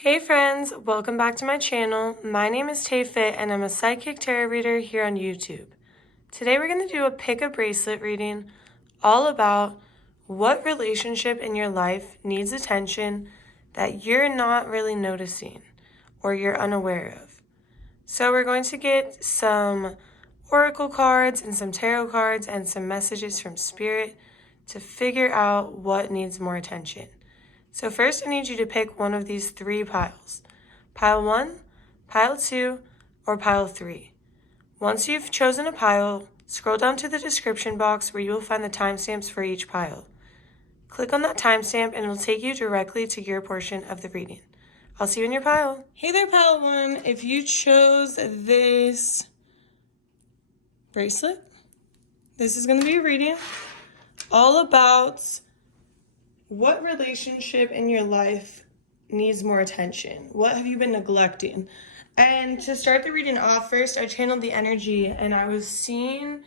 Hey friends, welcome back to my channel. My name is TAYFIT and I'm a psychic tarot reader here on YouTube. Today we're going to do a pick a bracelet reading all about what relationship in your life needs attention that you're not really noticing or you're unaware of. So we're going to get some oracle cards and some tarot cards and some messages from spirit to figure out what needs more attention. So first I need you to pick one of these three piles. Pile 1, Pile 2, or Pile 3. Once you've chosen a pile, scroll down to the description box where you will find the timestamps for each pile. Click on that timestamp and it'll take you directly to your portion of the reading. I'll see you in your pile. Hey there, Pile 1. If you chose this bracelet, this is going to be a reading all about what relationship in your life needs more attention? What have you been neglecting? And to start the reading off, first I channeled the energy and I was seeing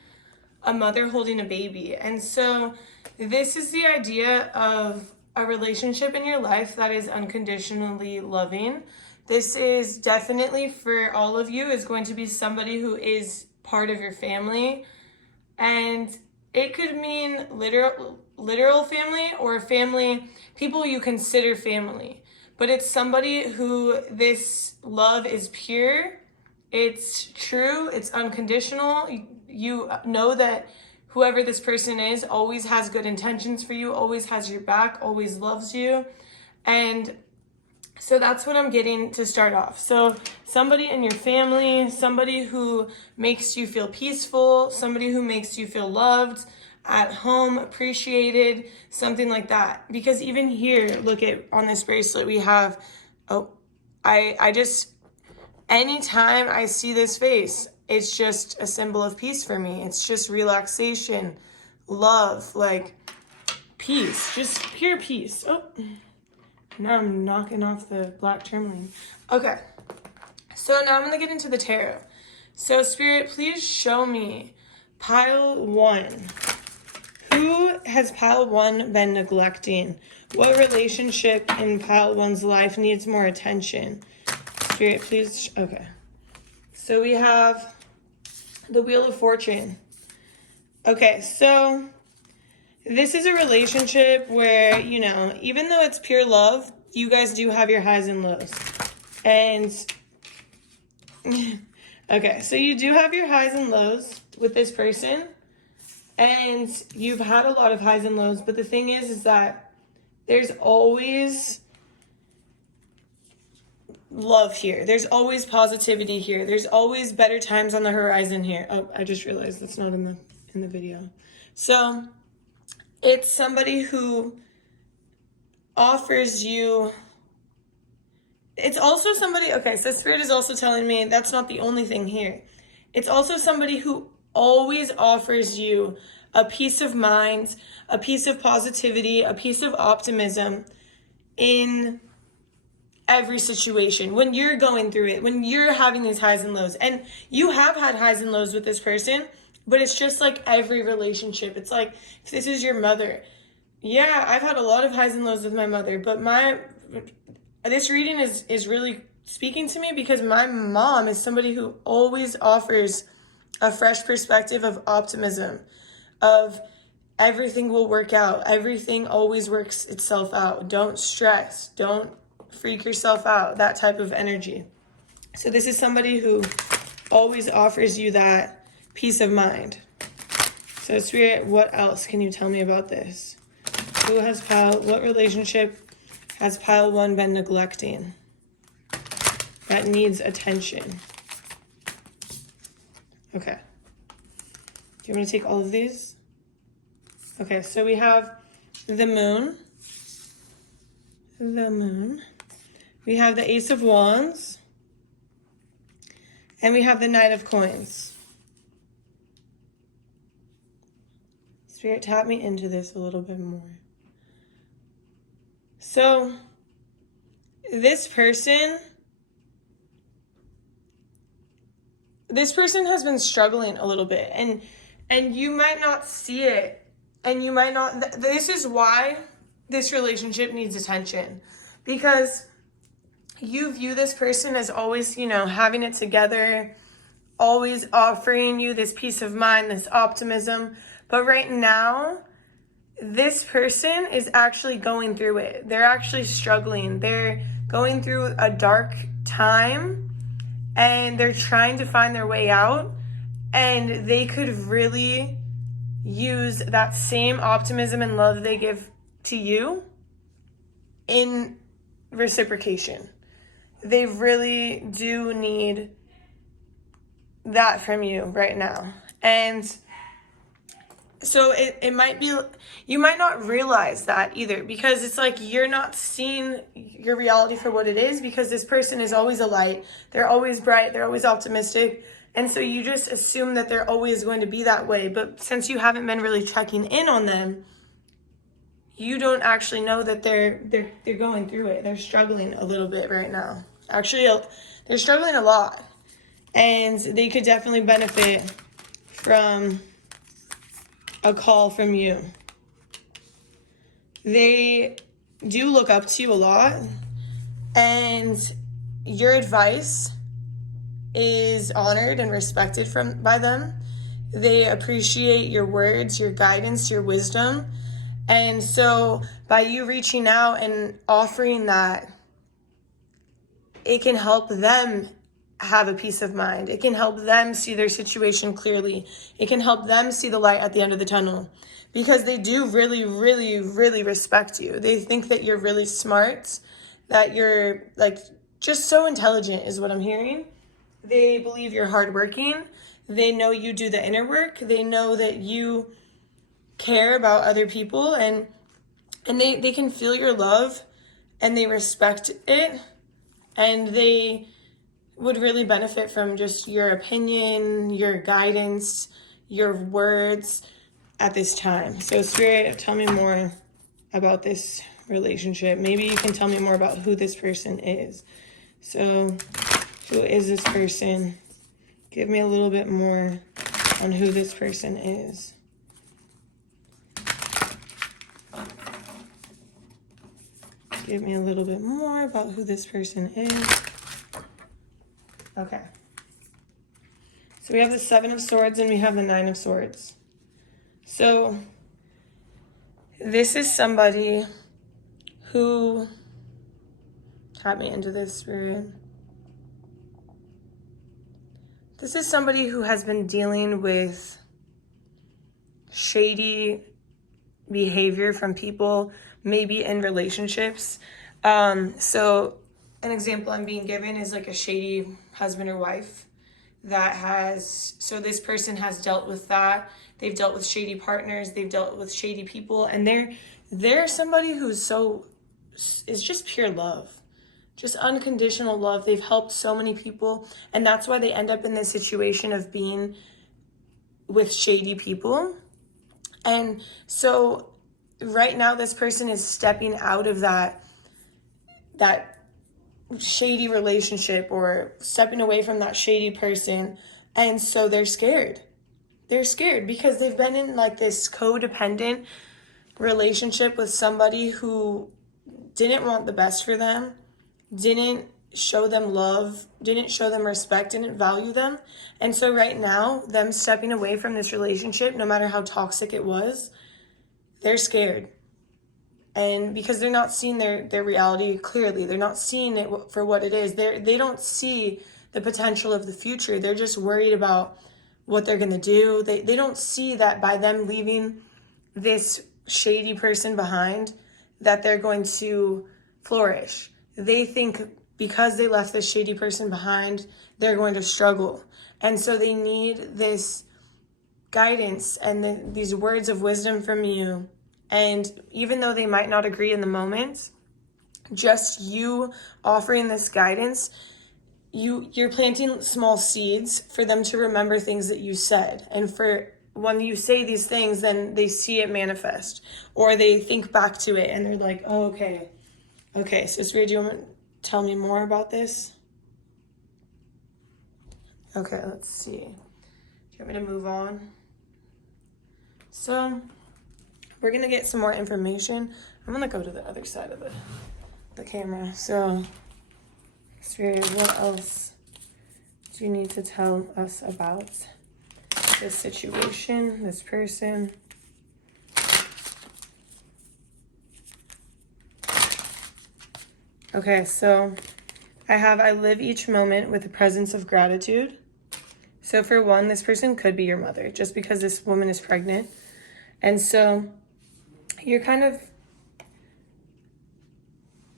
a mother holding a baby. And so this is the idea of a relationship in your life that is unconditionally loving. This is definitely for all of you is going to be somebody who is part of your family. And it could mean literal family or family, people you consider family. But it's somebody who this love is pure, it's true, it's unconditional. You know that whoever this person is always has good intentions for you, always has your back, always loves you. And so that's what I'm getting to start off. So somebody in your family, somebody who makes you feel peaceful, somebody who makes you feel loved, at home, appreciated, something like that. Because even here, look at on this bracelet, we have, I just, anytime I see this face, it's just a symbol of peace for me. It's just relaxation, love, like peace, just pure peace. Oh, now I'm knocking off the black tourmaline. Okay, so now I'm going to get into the tarot. So Spirit, please show me Pile 1. Who has Pile 1 been neglecting? What relationship in Pile 1's life needs more attention? Spirit, please. Okay. So we have the Wheel of Fortune. Okay, so this is a relationship where, you know, even though it's pure love, you guys do have your highs and lows. And, okay, so you do have your highs and lows with this person. And you've had a lot of highs and lows, but the thing is that there's always love here. There's always positivity here. There's always better times on the horizon here. Oh, I just realized that's not in the video. So it's somebody who offers you. It's also somebody, okay, so Spirit is also telling me that's not the only thing here. It's also somebody who always offers you a peace of mind, a piece of positivity, a piece of optimism in every situation. When you're going through it, when you're having these highs and lows, and you have had highs and lows with this person, but it's just like every relationship. It's like, if this is your mother, yeah, I've had a lot of highs and lows with my mother, but this reading is really speaking to me because my mom is somebody who always offers a fresh perspective of optimism, of everything will work out. Everything always works itself out. Don't stress. Don't freak yourself out. That type of energy. So this is somebody who always offers you that peace of mind. So Spirit, what else can you tell me about this? What relationship has Pile 1 been neglecting that needs attention? Okay. Do you want to take all of these? Okay, so we have the Moon. The Moon. We have the Ace of Wands. And we have the Knight of Coins. Spirit, tap me into this a little bit more. So, this person has been struggling a little bit, and you might not see it, and you might not, this is why this relationship needs attention, because you view this person as always, you know, having it together, always offering you this peace of mind, this optimism. But right now, this person is actually going through it. They're actually struggling. They're going through a dark time and they're trying to find their way out. And they could really use that same optimism and love they give to you in reciprocation. They really do need that from you right now. And so it might be, you might not realize that either, because it's like you're not seeing your reality for what it is, because this person is always a light. They're always bright. They're always optimistic. And so you just assume that they're always going to be that way. But since you haven't been really checking in on them, you don't actually know that they're going through it. They're struggling a little bit right now. Actually, they're struggling a lot. And they could definitely benefit from a call from you. They do look up to you a lot. And your advice is honored and respected by them. They appreciate your words, your guidance, your wisdom. And so by you reaching out and offering that, it can help them have a peace of mind. It can help them see their situation clearly. It can help them see the light at the end of the tunnel, because they do really, really, really respect you. They think that you're really smart, that you're like just so intelligent is what I'm hearing. They believe you're hardworking. They know you do the inner work. They know that you care about other people, and they can feel your love and they respect it, and they would really benefit from just your opinion, your guidance, your words at this time. So Spirit, tell me more about this relationship. Maybe you can tell me more about who this person is. So who is this person? Give me a little bit more on who this person is. Give me a little bit more about who this person is. Okay. So we have the 7 of Swords and we have the 9 of Swords. So this is somebody who got me into this, Spirit. This is somebody who has been dealing with shady behavior from people, maybe in relationships. So an example I'm being given is like a shady husband or wife that has, so this person has dealt with that. They've dealt with shady partners. They've dealt with shady people. And they're somebody who's is just pure love, just unconditional love. They've helped so many people. And that's why they end up in this situation of being with shady people. And so right now, this person is stepping out of that shady relationship, or stepping away from that shady person. And so they're scared. They're scared because they've been in like this codependent relationship with somebody who didn't want the best for them, didn't show them love, didn't show them respect, didn't value them. And so right now, them stepping away from this relationship, no matter how toxic it was, they're scared. And because they're not seeing their reality clearly, they're not seeing it for what it is. They don't see the potential of the future. They're just worried about what they're going to do. They don't see that by them leaving this shady person behind, that they're going to flourish. They think because they left this shady person behind, they're going to struggle. And so they need this guidance and these words of wisdom from you. And even though they might not agree in the moment, just you offering this guidance, you're planting small seeds for them to remember things that you said. And for when you say these things, then they see it manifest, or they think back to it and they're like, oh, okay. Okay, so Spirit, do you want to tell me more about this? Okay, let's see. Do you want me to move on? So we're going to get some more information. I'm going to go to the other side of the camera. So Spirit, what else do you need to tell us about this situation, this person? Okay, so I live each moment with a presence of gratitude. So for one, this person could be your mother, just because this woman is pregnant. And so you're kind of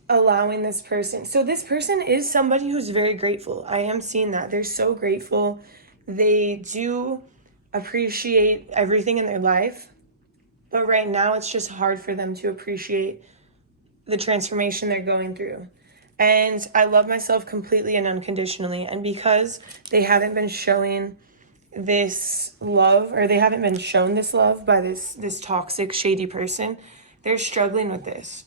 allowing this person. So this person is somebody who's very grateful. I am seeing that. They're so grateful. They do appreciate everything in their life. But right now, it's just hard for them to appreciate the transformation they're going through. And I love myself completely and unconditionally. And because they haven't been showing this love, or they haven't been shown this love by this toxic, shady person, they're struggling with this.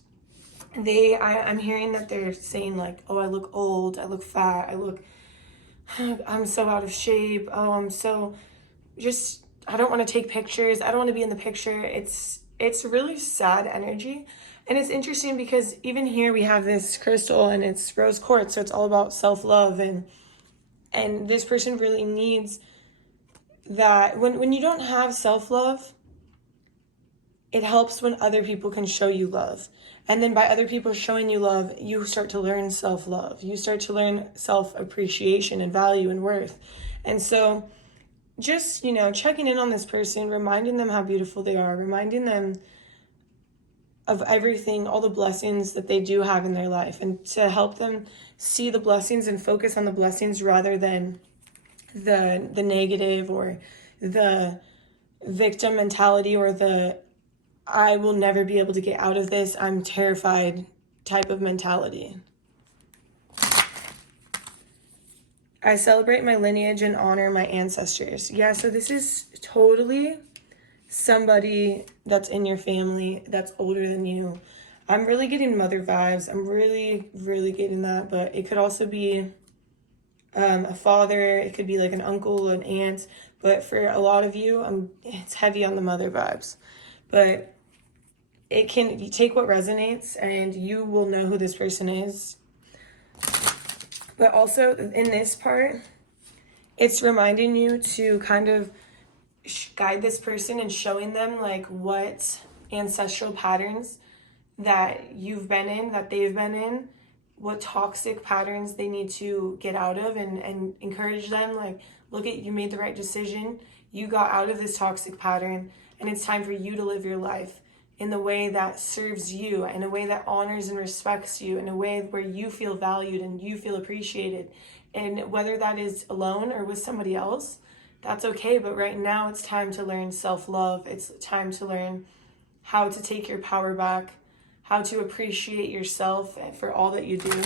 I'm hearing that they're saying like, oh, I look old, I look fat, I'm so out of shape, oh, I don't want to take pictures, I don't want to be in the picture. It's really sad energy. And it's interesting because even here we have this crystal and it's rose quartz, so it's all about self-love, and this person really needs that. When you don't have self-love, it helps when other people can show you love. And then by other people showing you love, you start to learn self-love. You start to learn self-appreciation and value and worth. And so just, checking in on this person, reminding them how beautiful they are, reminding them of everything, all the blessings that they do have in their life, and to help them see the blessings and focus on the blessings rather than the negative or the victim mentality or the I will never be able to get out of this, I'm terrified type of mentality. I celebrate my lineage and honor my ancestors. Yeah, so this is totally somebody that's in your family that's older than you. I'm really getting mother vibes. I'm really, really getting that, but it could also be a father. It could be like an uncle, an aunt, but for a lot of you, it's heavy on the mother vibes. But you take what resonates and you will know who this person is. But also in this part, it's reminding you to kind of guide this person and showing them like what ancestral patterns that you've been in, that they've been in, what toxic patterns they need to get out of, and encourage them like, look, you made the right decision. You got out of this toxic pattern, and it's time for you to live your life in the way that serves you, in a way that honors and respects you, in a way where you feel valued and you feel appreciated. And whether that is alone or with somebody else, that's okay. But right now it's time to learn self-love. It's time to learn how to take your power back, how to appreciate yourself for all that you do.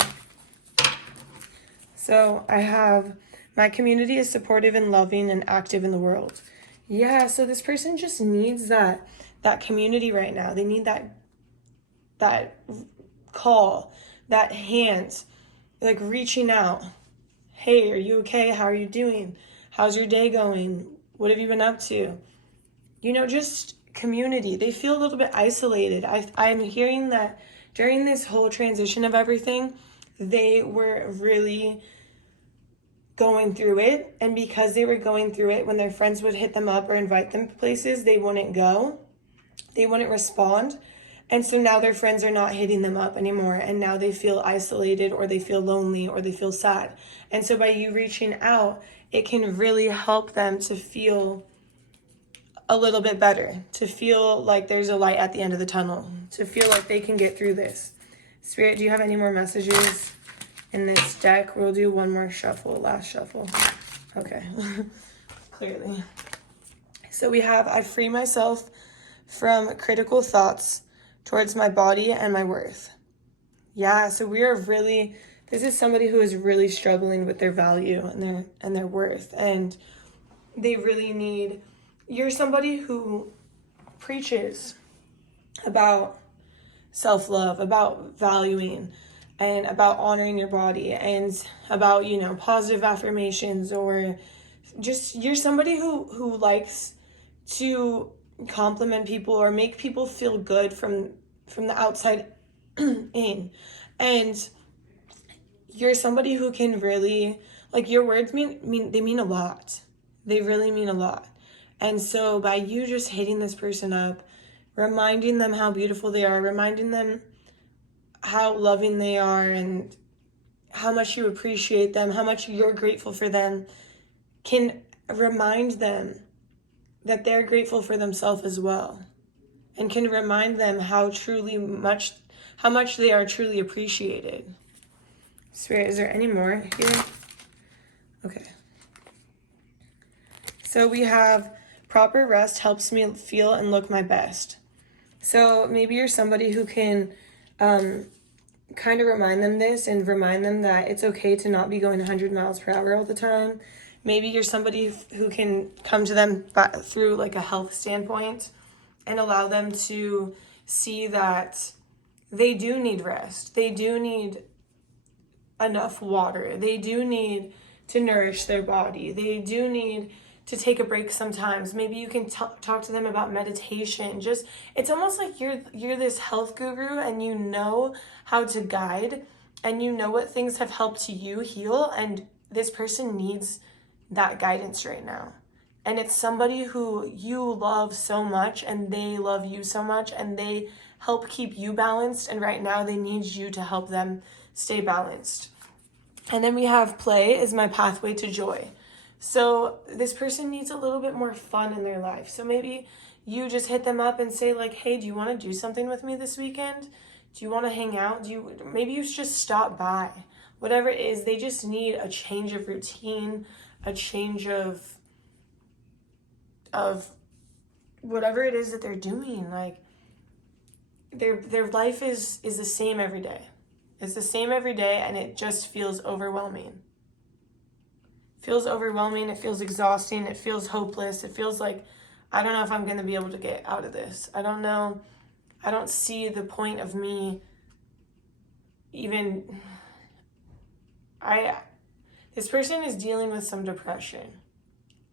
So I have, my community is supportive and loving and active in the world. Yeah, so this person just needs that community right now. They need that call, that hand, like reaching out. Hey, are you okay? How are you doing? How's your day going? What have you been up to? Just community. They feel a little bit isolated. I'm hearing that during this whole transition of everything, they were really going through it. And because they were going through it, when their friends would hit them up or invite them to places, they wouldn't go. They wouldn't respond. And so now their friends are not hitting them up anymore. And now they feel isolated, or they feel lonely, or they feel sad. And so by you reaching out, it can really help them to feel a little bit better, to feel like there's a light at the end of the tunnel, to feel like they can get through this. Spirit, do you have any more messages in this deck? We'll do one more shuffle, last shuffle. Okay, clearly. So we have, I free myself from critical thoughts towards my body and my worth. Yeah, so this is somebody who is really struggling with their value and their worth, and they really need, you're somebody who preaches about self-love, about valuing, and about honoring your body, and about, positive affirmations, or just, you're somebody who likes to compliment people or make people feel good from the outside in. And you're somebody who can really, like, your words mean a lot. They really mean a lot. And so by you just hitting this person up, reminding them how beautiful they are, reminding them how loving they are and how much you appreciate them, how much you're grateful for them, can remind them that they're grateful for themselves as well, and can remind them how much they are truly appreciated. Spirit, is there any more here? Okay. So we have proper rest helps me feel and look my best. So maybe you're somebody who can kind of remind them this and remind them that it's okay to not be going 100 miles per hour all the time. Maybe you're somebody who can come to them through like a health standpoint and allow them to see that they do need rest. They do need enough water. They do need to nourish their body. They do need to take a break sometimes. Maybe you can talk to them about meditation. Just, it's almost like you're this health guru, and you know how to guide, and you know what things have helped you heal, and this person needs that guidance right now. And it's somebody who you love so much, and they love you so much, and they help keep you balanced, and right now they need you to help them stay balanced. And then we have play is my pathway to joy. So this person needs a little bit more fun in their life. So maybe you just hit them up and say like, hey, do you want to do something with me this weekend? Do you want to hang out? Maybe you just stop by. Whatever it is, they just need a change of routine, a change of whatever it is that they're doing. Like their life is the same every day. It's the same every day, and it just feels overwhelming. It feels overwhelming. It feels exhausting. It feels hopeless. It feels like, I don't know if I'm going to be able to get out of this. I don't know. I don't see the point of me even. This person is dealing with some depression.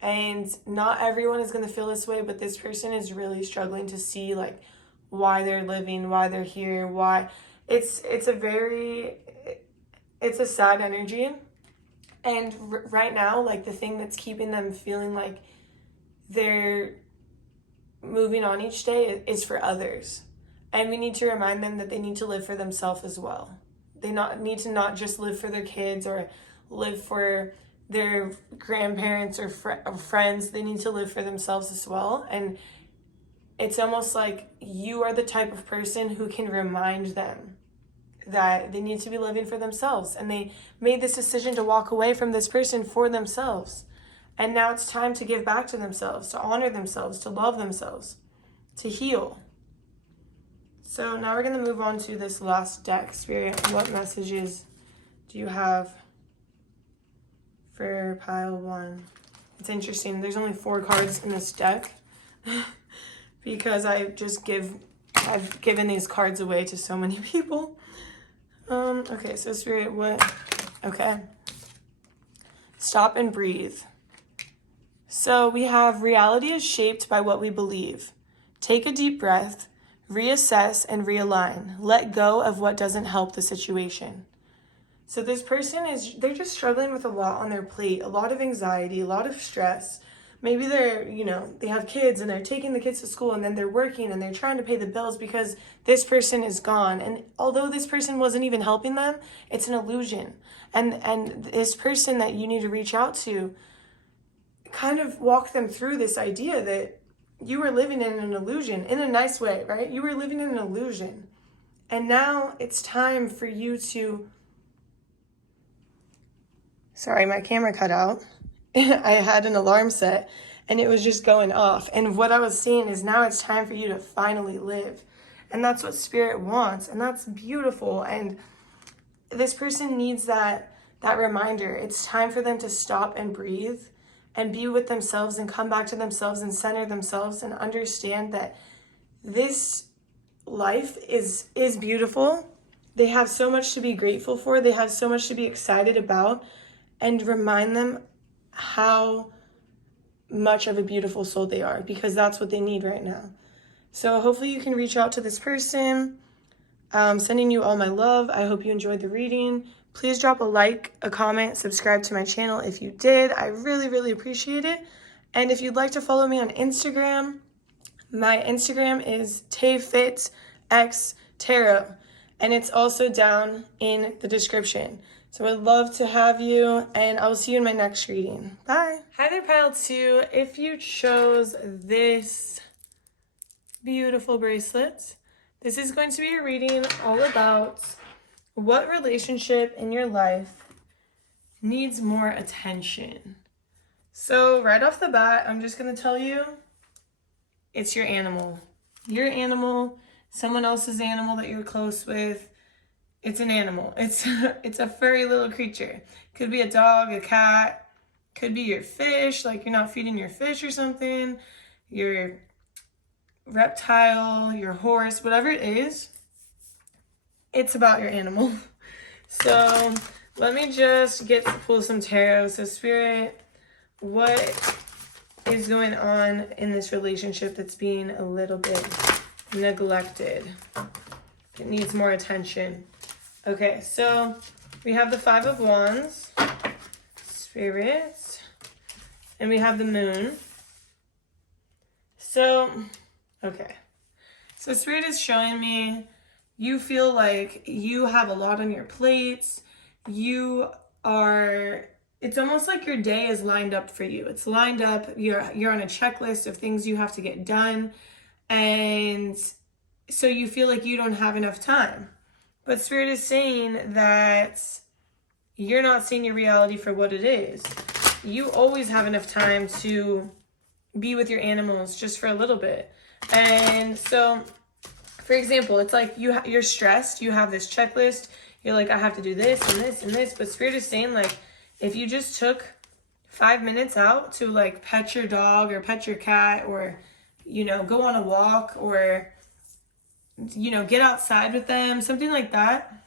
And not everyone is going to feel this way, but this person is really struggling to see like why they're living, why they're here, why. It's a sad energy. And right now, like the thing that's keeping them feeling like they're moving on each day is for others. And we need to remind them that they need to live for themselves as well. They need to not just live for their kids or live for their grandparents or friends. They need to live for themselves as well. And it's almost like you are the type of person who can remind them that they need to be living for themselves. And they made this decision to walk away from this person for themselves. And now it's time to give back to themselves, to honor themselves, to love themselves, to heal. So now we're going to move on to this last deck, Spirit. What messages do you have for pile 1? It's interesting. There's only 4 cards in this deck because I've given these cards away to so many people. Okay, so Spirit, okay. Stop and breathe. So we have reality is shaped by what we believe. Take a deep breath, reassess and realign. Let go of what doesn't help the situation. So this person they're just struggling with a lot on their plate, a lot of anxiety, a lot of stress. Maybe they have kids and they're taking the kids to school, and then they're working and they're trying to pay the bills because this person is gone. And although this person wasn't even helping them, it's an illusion. And this person that you need to reach out to, kind of walk them through this idea that you were living in an illusion, in a nice way, right? You were living in an illusion. And now it's time for you to... Sorry, my camera cut out. I had an alarm set and it was just going off. And what I was seeing is now it's time for you to finally live. And that's what Spirit wants. And that's beautiful. And this person needs that reminder. It's time for them to stop and breathe and be with themselves and come back to themselves and center themselves and understand that this life is beautiful. They have so much to be grateful for. They have so much to be excited about. And remind them how much of a beautiful soul they are, because that's what they need right now. So hopefully you can reach out to this person. Sending you all my love. I hope you enjoyed the reading. Please drop a like, a comment, subscribe to my channel if you did. I really, really appreciate it. And if you'd like to follow me on Instagram, my Instagram is TAYFIT X Tarot, and it's also down in the description. So I'd love to have you, and I will see you in my next reading. Bye. Hi there, Pile 2. If you chose this beautiful bracelet, this is going to be a reading all about what relationship in your life needs more attention. So right off the bat, I'm just going to tell you, it's your animal. Your animal, someone else's animal that you're close with. It's an animal. It's a furry little creature. Could be a dog, a cat. Could be your fish, like you're not feeding your fish or something. Your reptile, your horse, whatever it is. It's about your animal. So let me just get to pull some tarot. So Spirit, what is going on in this relationship that's being a little bit neglected? It needs more attention. Okay, so we have the 5 of Wands, Spirit, and we have the Moon. So, okay. So Spirit is showing me you feel like you have a lot on your plates. It's almost like your day is lined up for you. It's lined up. You're on a checklist of things you have to get done. And so you feel like you don't have enough time. But Spirit is saying that you're not seeing your reality for what it is. You always have enough time to be with your animals just for a little bit. And so, for example, it's like you're stressed. You have this checklist. You're like, I have to do this and this and this. But Spirit is saying, like, if you just took 5 minutes out to like pet your dog or pet your cat, or, you know, go on a walk, or, you know, get outside with them, something like that,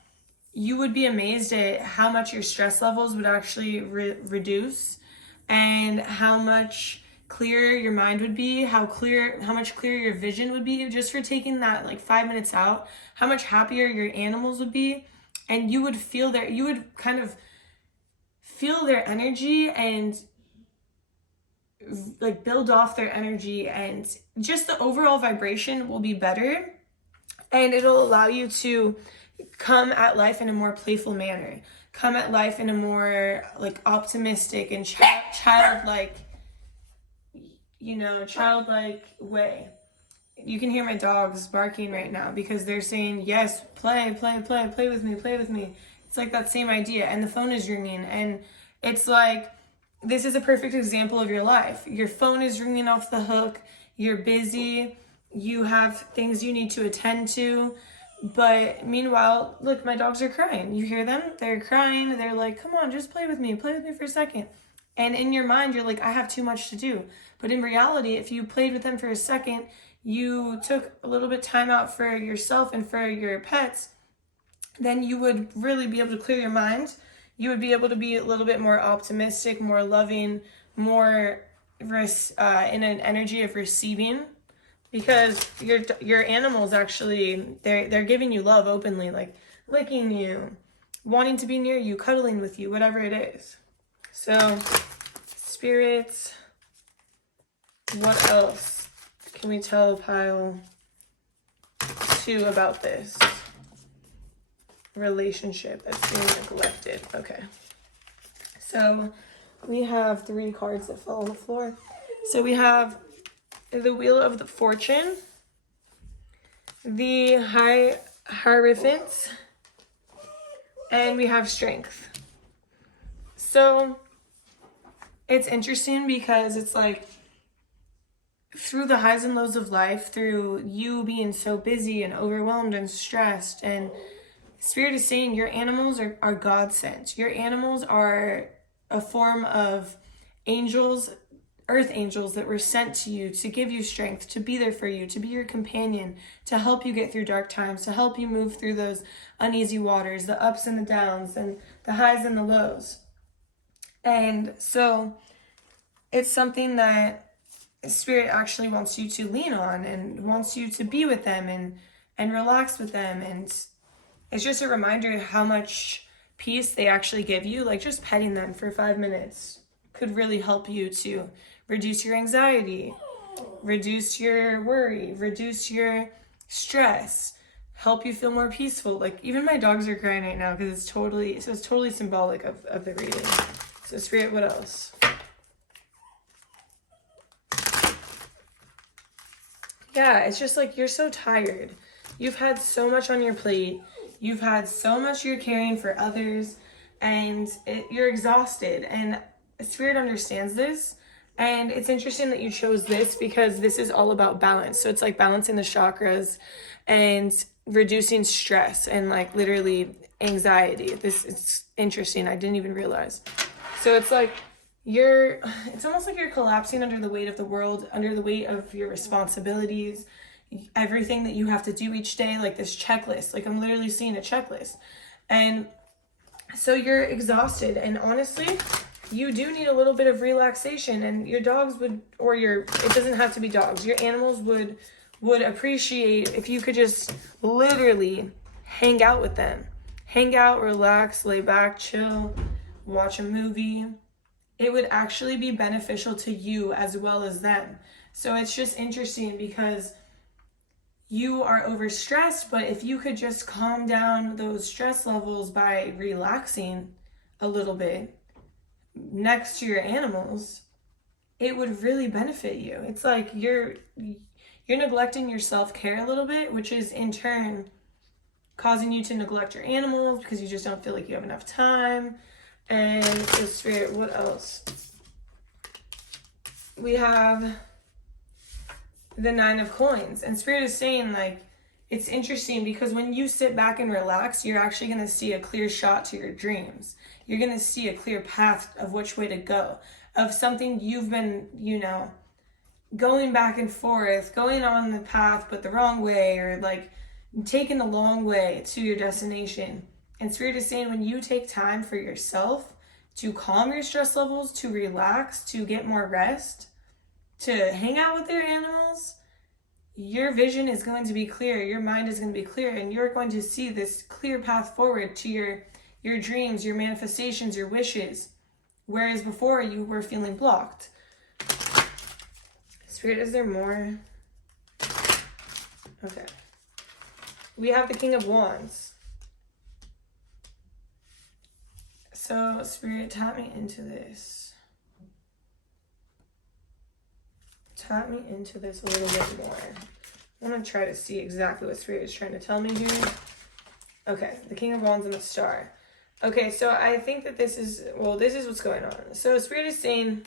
you would be amazed at how much your stress levels would actually reduce, and how much clearer your mind would be, how much clearer your vision would be just for taking that like 5 minutes out, how much happier your animals would be. And you would kind of feel their energy and like build off their energy, and just the overall vibration will be better, and it'll allow you to come at life in a more playful manner, come at life in a more like optimistic and childlike way. You can hear my dogs barking right now because they're saying, yes, play with me. It's like that same idea. And the phone is ringing, and it's like, this is a perfect example of your life. Your phone is ringing off the hook. You're busy. You have things you need to attend to. But meanwhile, look, my dogs are crying. You hear them? They're crying. They're like, come on, just play with me for a second. And in your mind, you're like, I have too much to do. But in reality, if you played with them for a second, you took a little bit time out for yourself and for your pets, then you would really be able to clear your mind. You would be able to be a little bit more optimistic, more loving, more in an energy of receiving, because your animals actually, they're giving you love openly, like licking you, wanting to be near you, cuddling with you, whatever it is. So, Spirit, what else can we tell Pile 2 about this relationship that's being neglected? Okay. So we have 3 cards that fell on the floor. So we have the Wheel of the Fortune, the Hierophant, and we have Strength. So it's interesting because it's like, through the highs and lows of life, through you being so busy and overwhelmed and stressed, and Spirit is saying your animals are God sent. Your animals are a form of angels, earth angels that were sent to you to give you strength, to be there for you, to be your companion, to help you get through dark times, to help you move through those uneasy waters, the ups and the downs, and the highs and the lows. And so it's something that Spirit actually wants you to lean on and wants you to be with them and relax with them. And it's just a reminder how much peace they actually give you, like just petting them for 5 minutes could really help you to reduce your anxiety, reduce your worry, reduce your stress, help you feel more peaceful. Like even my dogs are crying right now because it's totally symbolic of the reading. So Spirit, what else? Yeah, it's just like you're so tired. You've had so much on your plate. You've had so much you're carrying for others, and you're exhausted. And Spirit understands this. And it's interesting that you chose this because this is all about balance. So it's like balancing the chakras and reducing stress and like literally anxiety. It's interesting. I didn't even realize. So it's like it's almost like you're collapsing under the weight of the world, under the weight of your responsibilities, everything that you have to do each day, like this checklist. Like I'm literally seeing a checklist. And so you're exhausted, and honestly, you do need a little bit of relaxation, and your dogs would, it doesn't have to be dogs, your animals would appreciate if you could just literally hang out with them. Hang out, relax, lay back, chill, watch a movie. It would actually be beneficial to you as well as them. So it's just interesting because you are overstressed, but if you could just calm down those stress levels by relaxing a little bit next to your animals, it would really benefit you. It's like you're neglecting your self-care a little bit, which is in turn causing you to neglect your animals because you just don't feel like you have enough time. And so Spirit, what else? We have the 9 of Coins, and Spirit is saying like it's interesting because when you sit back and relax, you're actually going to see a clear shot to your dreams. You're going to see a clear path of which way to go, of something you've been, going back and forth, going on the path but the wrong way, or like taking the long way to your destination. And Spirit is saying when you take time for yourself to calm your stress levels, to relax, to get more rest, to hang out with your animals, your vision is going to be clear, your mind is going to be clear, and you're going to see this clear path forward to your dreams, your manifestations, your wishes, whereas before you were feeling blocked. Spirit, is there more? Okay. We have the King of Wands. So, Spirit, tap me into this. Tap me into this a little bit more. I'm going to try to see exactly what Spirit is trying to tell me here. Okay, the King of Wands and the Star. Okay, so I think that this is what's going on. So Spirit is saying,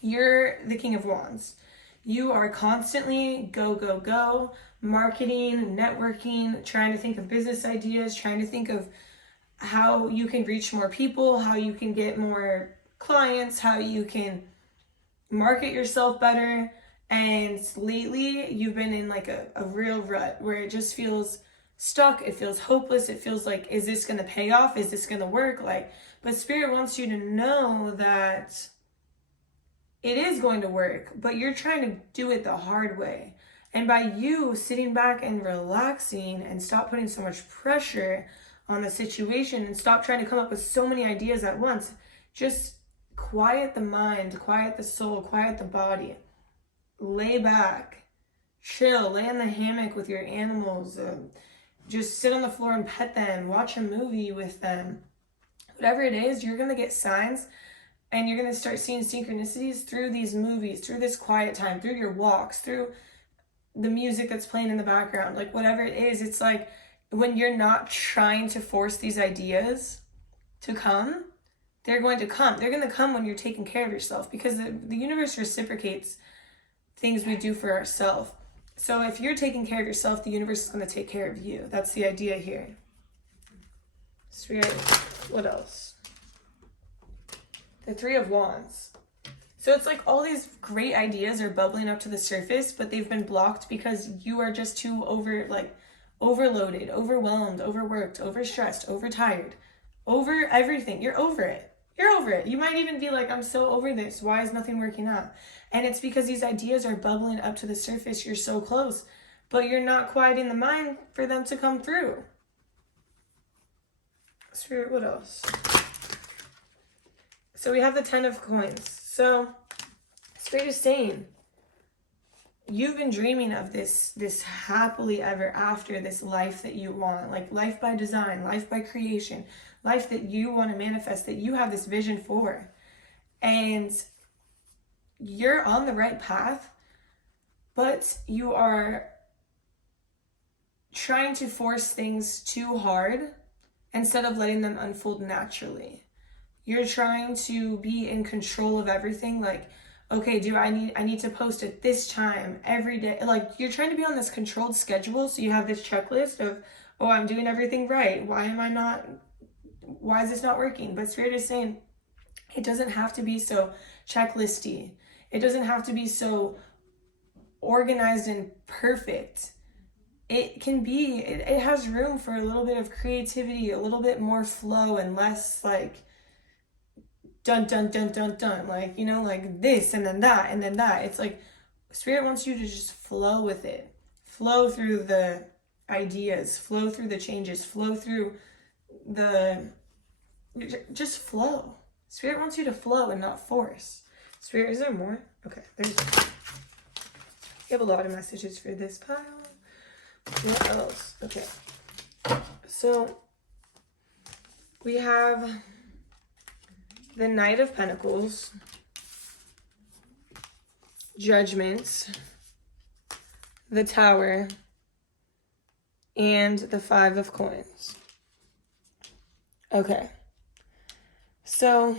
you're the King of Wands. You are constantly go, go, go, marketing, networking, trying to think of business ideas, trying to think of how you can reach more people, how you can get more clients, how you can market yourself better. And lately you've been in like a real rut where it just feels stuck, it feels hopeless, it feels like, is this going to pay off, is this going to work? But Spirit wants you to know that it is going to work, but you're trying to do it the hard way. And by you sitting back and relaxing and stop putting so much pressure on the situation and stop trying to come up with so many ideas at once, just quiet the mind, quiet the soul, quiet the body, lay back, chill, lay in the hammock with your animals, just sit on the floor and pet them, watch a movie with them. Whatever it is, you're going to get signs and you're going to start seeing synchronicities through these movies, through this quiet time, through your walks, through the music that's playing in the background. Like whatever it is, it's like when you're not trying to force these ideas to come, they're going to come. They're going to come when you're taking care of yourself, because the universe reciprocates things we do for ourselves. So if you're taking care of yourself, the universe is going to take care of you. That's the idea here. Spirit, what else? The 3 of Wands. So it's like all these great ideas are bubbling up to the surface, but they've been blocked because you are just too overloaded, overwhelmed, overworked, overstressed, overtired, over everything. You're over it. You're over it. You might even be like, I'm so over this. Why is nothing working out? And it's because these ideas are bubbling up to the surface. You're so close, but you're not quieting the mind for them to come through. Spirit, what else? So we have the 10 of coins. So Spirit is saying, you've been dreaming of this happily ever after, this life that you want, like life by design, life by creation, life that you want to manifest, that you have this vision for. And you're on the right path, but you are trying to force things too hard instead of letting them unfold naturally. You're trying to be in control of everything, like, okay, I need to post at this time every day. Like, you're trying to be on this controlled schedule, so you have this checklist of, oh, I'm doing everything right. Why is this not working? But Spirit is saying, it doesn't have to be so checklisty. It doesn't have to be so organized and perfect. It can be, it has room for a little bit of creativity, a little bit more flow, and less like dun dun dun dun dun, like, you know, like this and then that and then that. It's like Spirit wants you to just flow with it, flow through the ideas, flow through the changes, flow through just flow. Spirit wants you to flow and not force. Spirit, is there more? Okay, you have a lot of messages for this pile. What else? Okay, so we have the Knight of Pentacles, Judgment, the Tower, and the 5 of Coins. Okay, so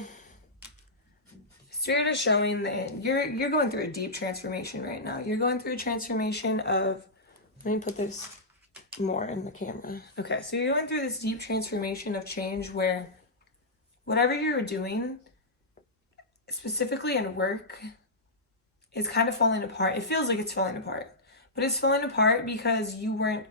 Spirit is showing that you're going through a deep transformation right now. You're going through a transformation of, let me put this more in the camera. Okay, so you're going through this deep transformation of change where whatever you're doing, specifically in work, is kind of falling apart. It feels like it's falling apart, but it's falling apart because you weren't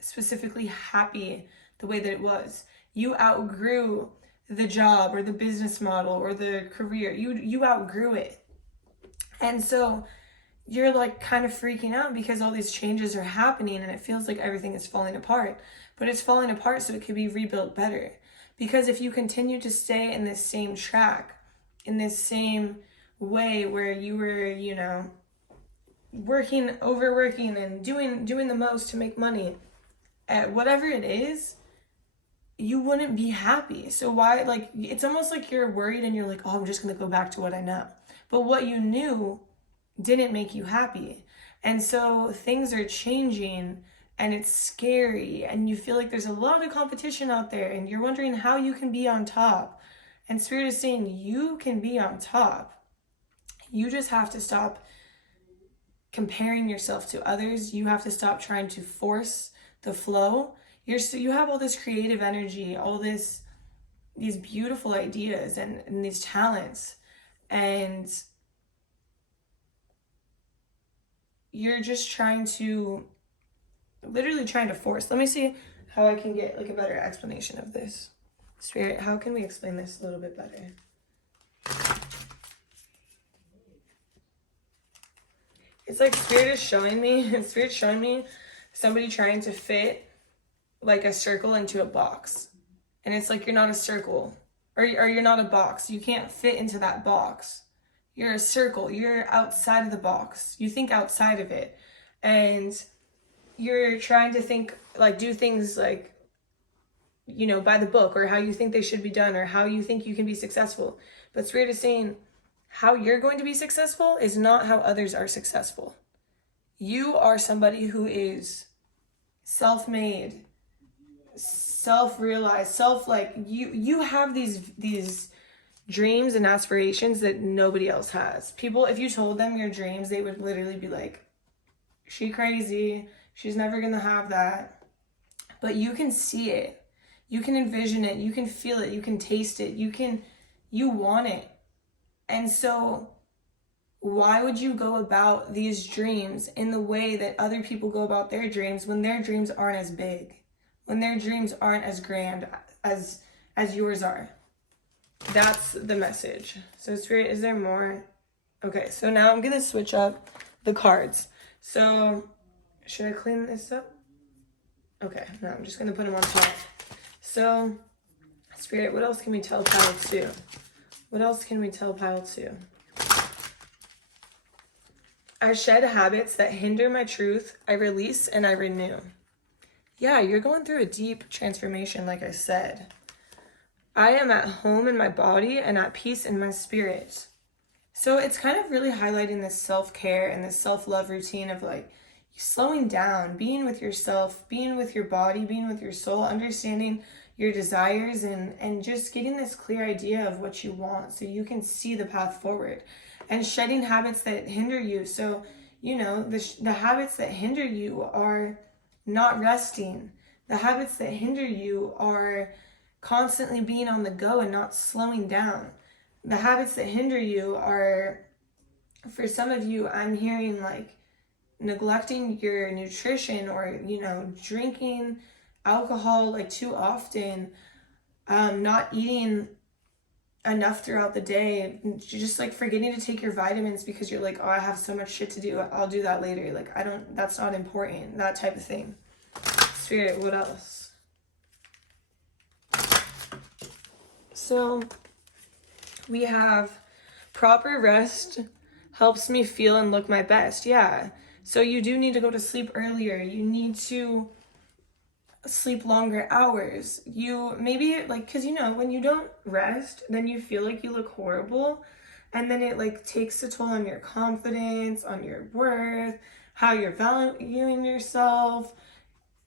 specifically happy the way that it was. You outgrew the job or the business model or the career. You outgrew it. And so you're like kind of freaking out because all these changes are happening and it feels like everything is falling apart. But it's falling apart so it can be rebuilt better. Because if you continue to stay in this same track, in this same way where you were, you know, overworking and doing the most to make money at whatever it is, you wouldn't be happy. So why, like, it's almost like you're worried and you're like, oh, I'm just going to go back to what I know. But what you knew didn't make you happy. And so things are changing and it's scary and you feel like there's a lot of competition out there and you're wondering how you can be on top. And Spirit is saying you can be on top. You just have to stop comparing yourself to others. You have to stop trying to force the flow. You have all this creative energy, all these beautiful ideas and these talents, and you're just literally trying to force. Let me see how I can get like a better explanation of this. Spirit, how can we explain this a little bit better? It's like Spirit's showing me somebody trying to fit like a circle into a box. And it's like you're not a circle, or you're not a box. You can't fit into that box. You're a circle. You're outside of the box. You think outside of it. And you're trying to think, like, do things like, you know, by the book, or how you think they should be done, or how you think you can be successful. But Spirit is saying how you're going to be successful is not how others are successful. You are somebody who is self-made, self-realized, you have these dreams and aspirations that nobody else has. People, if you told them your dreams, they would literally be like, she crazy, she's never gonna have that. But you can see it, you can envision it, you can feel it, you can taste it, you want it. And so why would you go about these dreams in the way that other people go about their dreams when their dreams aren't as big, when their dreams aren't as grand as yours are? That's the message. So Spirit, is there more? Okay, so now I'm gonna switch up the cards. So should I clean this up? Okay, no, I'm just gonna put them on top. So Spirit, what else can we tell pile 2? What else can we tell pile 2? I shed habits that hinder my truth. I release and I renew. Yeah, you're going through a deep transformation, like I said. I am at home in my body and at peace in my spirit. So it's kind of really highlighting this self-care and this self-love routine of like slowing down, being with yourself, being with your body, being with your soul, understanding your desires, and just getting this clear idea of what you want so you can see the path forward, and shedding habits that hinder you. So, you know, the habits that hinder you are not resting. The habits that hinder you are constantly being on the go and not slowing down. The habits that hinder you are, for some of you, I'm hearing like neglecting your nutrition, or, you know, drinking alcohol like too often, not eating enough throughout the day, just like forgetting to take your vitamins because you're like, oh, I have so much shit to do, I'll do that later. Like, that's not important, that type of thing. Spirit, what else? So we have proper rest helps me feel and look my best. Yeah. So you do need to go to sleep earlier. You need to sleep longer hours. You maybe like, because you know, when you don't rest, then you feel like you look horrible, and then it like takes a toll on your confidence, on your worth, how you're valuing yourself.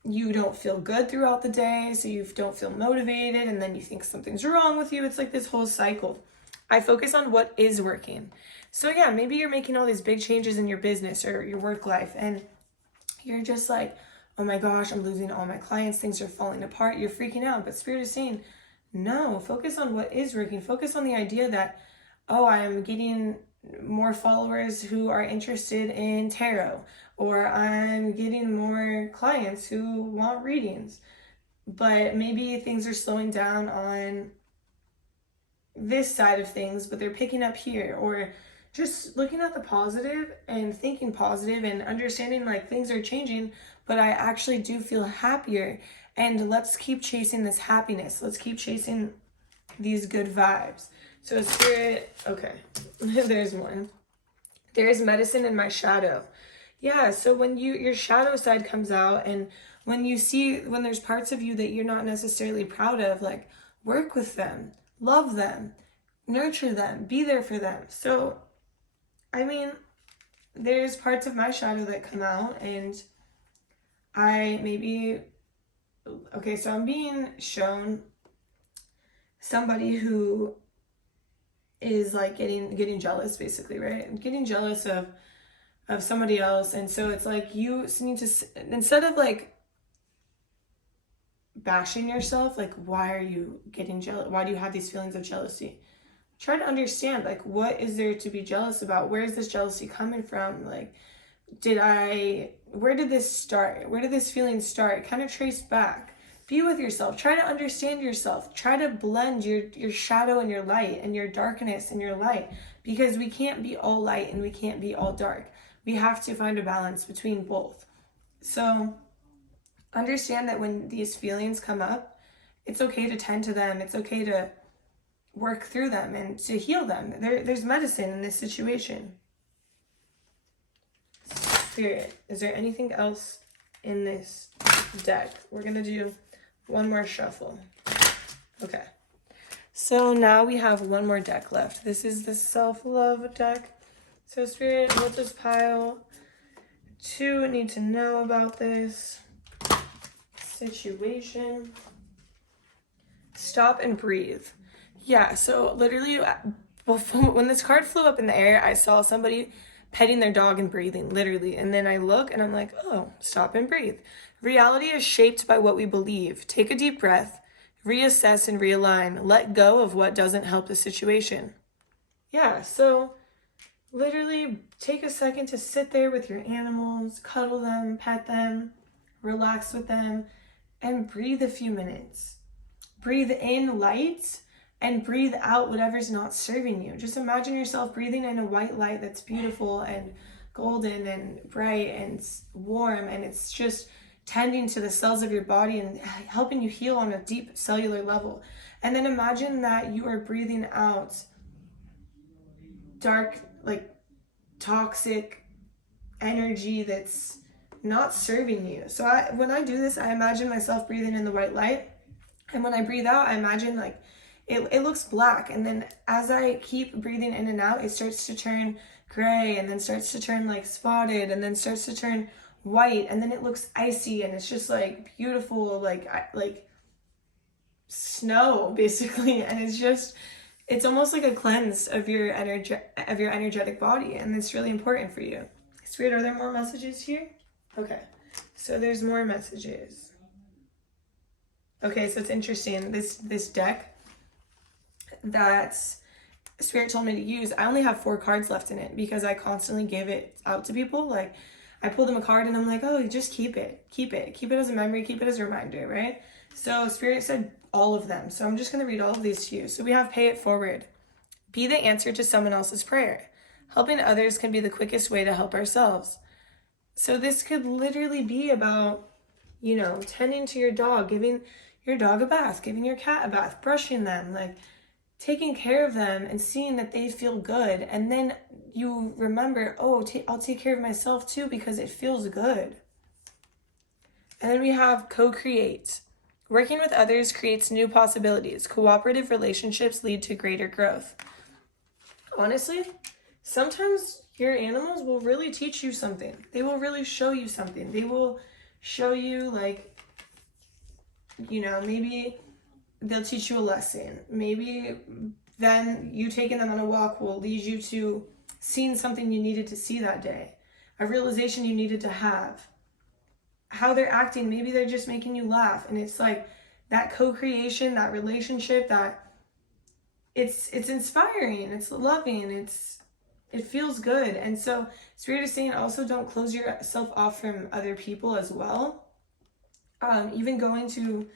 You don't feel good throughout the day, so you don't feel motivated, and then you think something's wrong with you. It's like this whole cycle. I focus on what is working. So yeah, maybe you're making all these big changes in your business or your work life, and you're just like, oh my gosh, I'm losing all my clients, things are falling apart, you're freaking out. But Spirit is saying, no, focus on what is working. Focus on the idea that, oh, I'm getting more followers who are interested in tarot, or I'm getting more clients who want readings. But maybe things are slowing down on this side of things, but they're picking up here. Or just looking at the positive and thinking positive and understanding like things are changing, but I actually do feel happier. And let's keep chasing this happiness. Let's keep chasing these good vibes. So Spirit, okay, there's more. There's medicine in my shadow. Yeah, so when your shadow side comes out, and when there's parts of you that you're not necessarily proud of, like, work with them, love them, nurture them, be there for them. So, I mean, there's parts of my shadow that come out, and so I'm being shown somebody who is like getting jealous, basically, right? Getting jealous of somebody else. And so it's like you need to, instead of like bashing yourself, like, why are you getting jealous? Why do you have these feelings of jealousy? Try to understand, like, what is there to be jealous about? Where is this jealousy coming from? Like, where did this start? Where did this feeling start? Kind of trace back. Be with yourself. Try to understand yourself. Try to blend your shadow and your light, and your darkness and your light, because we can't be all light and we can't be all dark. We have to find a balance between both. So understand that when these feelings come up, it's okay to tend to them. It's okay to work through them and to heal them. There's medicine in this situation. Spirit, is there anything else in this deck? We're going to do one more shuffle. Okay. So now we have one more deck left. This is the self-love deck. So Spirit, what does pile 2 need to know about this situation? Stop and breathe. Yeah, so literally when this card flew up in the air, I saw somebody petting their dog and breathing, literally. And then I look and I'm like, oh, stop and breathe. Reality is shaped by what we believe. Take a deep breath, reassess and realign. Let go of what doesn't help the situation. Yeah, so literally take a second to sit there with your animals, cuddle them, pet them, relax with them, and breathe a few minutes. Breathe in light and breathe out whatever's not serving you. Just imagine yourself breathing in a white light that's beautiful and golden and bright and warm, and it's just tending to the cells of your body and helping you heal on a deep cellular level. And then imagine that you are breathing out dark, like toxic energy that's not serving you. So when I do this, I imagine myself breathing in the white light. And when I breathe out, I imagine like it looks black. And then as I keep breathing in and out, it starts to turn gray, and then starts to turn like spotted, and then starts to turn white, and then it looks icy, and it's just like beautiful, like snow basically. And it's almost like a cleanse of your energetic body, and it's really important for you. Spirit, are there more messages here? Okay, so there's more messages. Okay, so it's interesting, this deck that Spirit told me to use, I only have 4 cards left in it because I constantly give it out to people. Like, I pull them a card and I'm like, oh, just keep it as a memory, keep it as a reminder, right? So Spirit said all of them. So I'm just going to read all of these to you. So we have pay it forward. Be the answer to someone else's prayer. Helping others can be the quickest way to help ourselves. So this could literally be about, you know, tending to your dog, giving your dog a bath, giving your cat a bath, brushing them, like taking care of them and seeing that they feel good. And then you remember, oh, I'll take care of myself too because it feels good. And then we have co-create. Working with others creates new possibilities. Cooperative relationships lead to greater growth. Honestly, sometimes your animals will really teach you something. They will really show you something. They will show you, like, you know, maybe they'll teach you a lesson. Maybe then you taking them on a walk will lead you to seeing something you needed to see that day. A realization you needed to have. How they're acting, maybe they're just making you laugh. And it's like that co-creation, that relationship, that it's inspiring, it's loving, it feels good. And so Spirit is saying also don't close yourself off from other people as well. Even going to,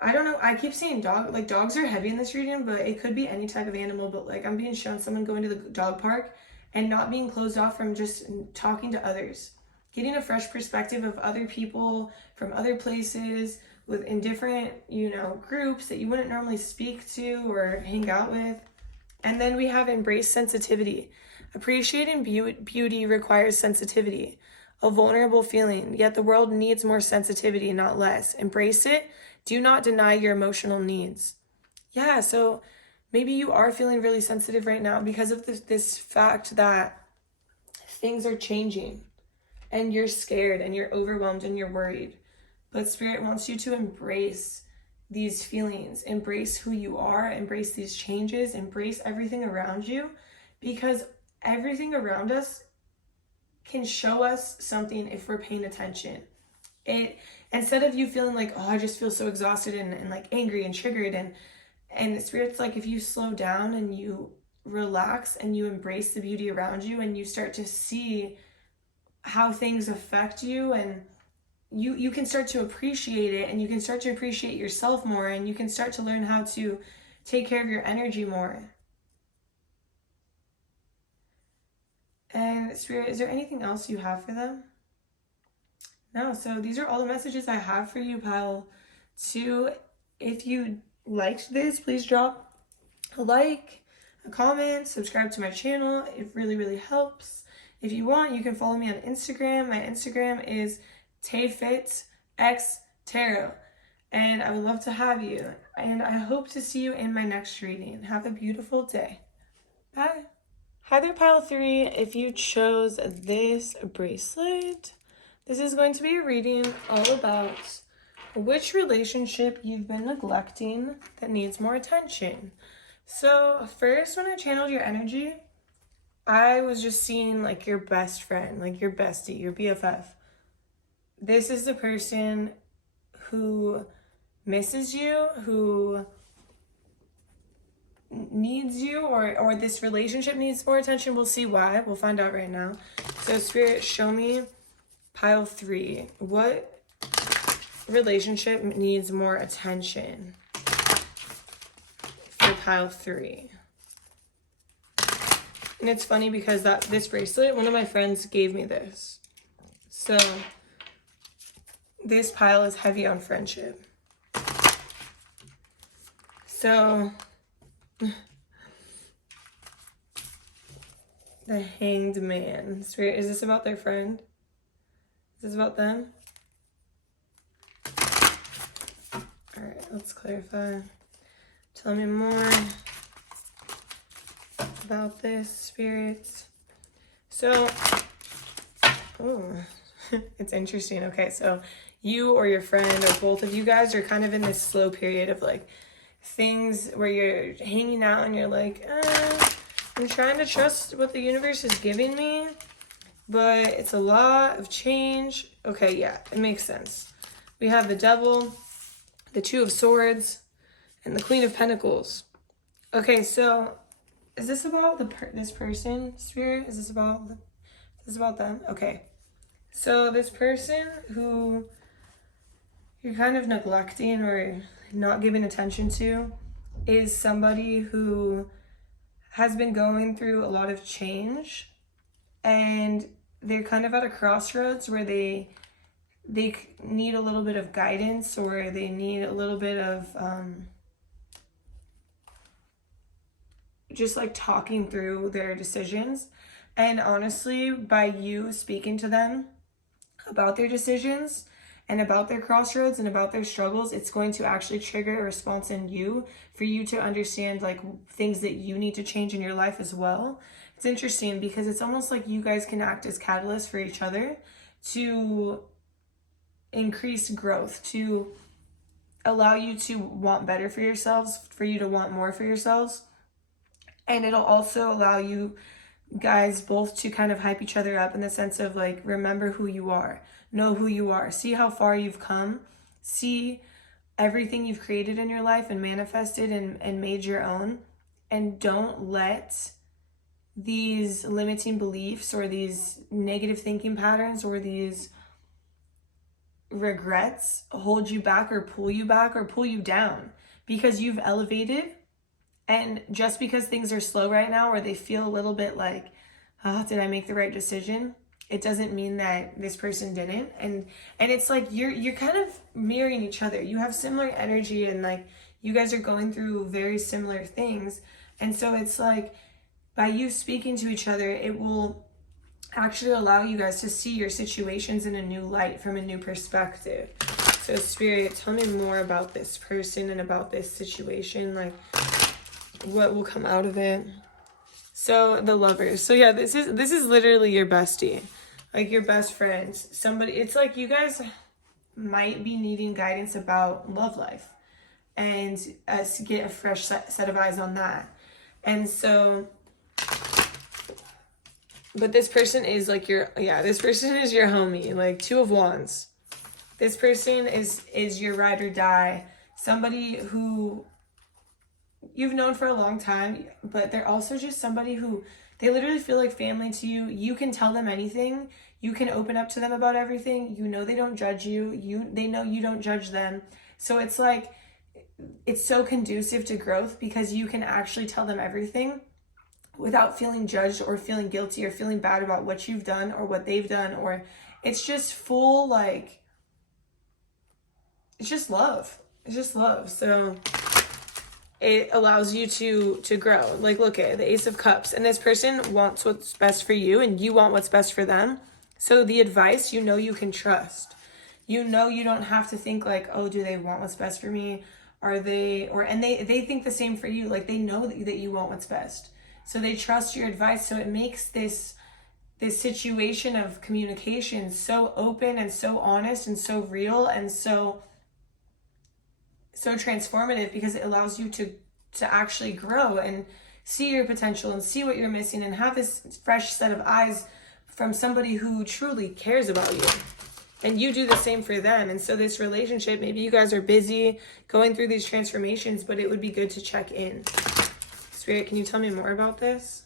I don't know, I keep saying dogs are heavy in this reading, but it could be any type of animal. But like I'm being shown someone going to the dog park and not being closed off from just talking to others, getting a fresh perspective of other people from other places in different, you know, groups that you wouldn't normally speak to or hang out with. And then we have embrace sensitivity. Appreciating beauty requires sensitivity, a vulnerable feeling, yet the world needs more sensitivity, not less. Embrace it. Do not deny your emotional needs. Yeah, so maybe you are feeling really sensitive right now because of this fact that things are changing and you're scared and you're overwhelmed and you're worried. But Spirit wants you to embrace these feelings, embrace who you are, embrace these changes, embrace everything around you, because everything around us can show us something if we're paying attention. Instead of you feeling like, oh, I just feel so exhausted and like angry and triggered, and Spirit's like, if you slow down and you relax and you embrace the beauty around you and you start to see how things affect you, and you can start to appreciate it, and you can start to appreciate yourself more, and you can start to learn how to take care of your energy more. And Spirit, is there anything else you have for them? No, so these are all the messages I have for you, pile 2. If you liked this, please drop a like, a comment, subscribe to my channel. It really, really helps. If you want, you can follow me on Instagram. My Instagram is TAYFIT X Tarot. And I would love to have you. And I hope to see you in my next reading. Have a beautiful day. Bye. Hi there, pile 3. If you chose this bracelet, this is going to be a reading all about which relationship you've been neglecting that needs more attention. So first, when I channeled your energy, I was just seeing like your best friend, like your bestie, your BFF. This is the person who misses you, who needs you, or this relationship needs more attention. We'll see why. We'll find out right now. So Spirit, show me pile 3. What relationship needs more attention for pile 3? And it's funny because this bracelet, one of my friends gave me this. So this pile is heavy on friendship. So, the Hanged Man. Spirit, is this about their friend? Is this about them? All right, let's clarify. Tell me more about this, spirits. So, oh, it's interesting. Okay, so you or your friend or both of you guys are kind of in this slow period of like things where you're hanging out and you're like, I'm trying to trust what the universe is giving me, but it's a lot of change. Okay, yeah, it makes sense. We have the Devil, the Two of Swords, and the Queen of Pentacles. Okay, so is this about this person, Spirit? Is this about them? Okay. So this person who you're kind of neglecting or not giving attention to is somebody who has been going through a lot of change, and they're kind of at a crossroads where they need a little bit of guidance, or they need a little bit of just like talking through their decisions. And honestly, by you speaking to them about their decisions and about their crossroads and about their struggles, it's going to actually trigger a response in you for you to understand like things that you need to change in your life as well. It's interesting because it's almost like you guys can act as catalysts for each other to increase growth, to allow you to want better for yourselves, for you to want more for yourselves. And it'll also allow you guys both to kind of hype each other up in the sense of like, remember who you are, know who you are, see how far you've come, see everything you've created in your life and manifested and made your own. And don't let these limiting beliefs or these negative thinking patterns or these regrets hold you back or pull you down, because you've elevated. And just because things are slow right now, or they feel a little bit like, did I make the right decision? It doesn't mean that this person didn't. And it's like you're kind of mirroring each other. You have similar energy, and like you guys are going through very similar things. And so it's like by you speaking to each other, it will actually allow you guys to see your situations in a new light, from a new perspective. So Spirit, tell me more about this person and about this situation. Like, what will come out of it? So the Lovers. So yeah, this is literally your bestie, like your best friends. Somebody, it's like you guys might be needing guidance about love life and get a fresh set of eyes on that. And so, but this person is like this person is your homie, like Two of Wands. This person is your ride or die, somebody who you've known for a long time, but they're also just somebody who they literally feel like family to you. You can tell them anything. You can open up to them about everything. You know they don't judge you. They know you don't judge them. So it's like, it's so conducive to growth because you can actually tell them everything without feeling judged or feeling guilty or feeling bad about what you've done or what they've done. Or it's just full, like, it's just love. It's just love. So it allows you to grow. Like, look at the Ace of Cups, and this person wants what's best for you and you want what's best for them. So the advice, you can trust. You don't have to think like, oh, do they want what's best for me? And they think the same for you. Like, they know that you want what's best. So they trust your advice. So it makes this situation of communication so open and so honest and so real and so transformative, because it allows you to actually grow and see your potential and see what you're missing and have this fresh set of eyes from somebody who truly cares about you. And you do the same for them. And so this relationship, maybe you guys are busy going through these transformations, but it would be good to check in. Spirit, can you tell me more about this?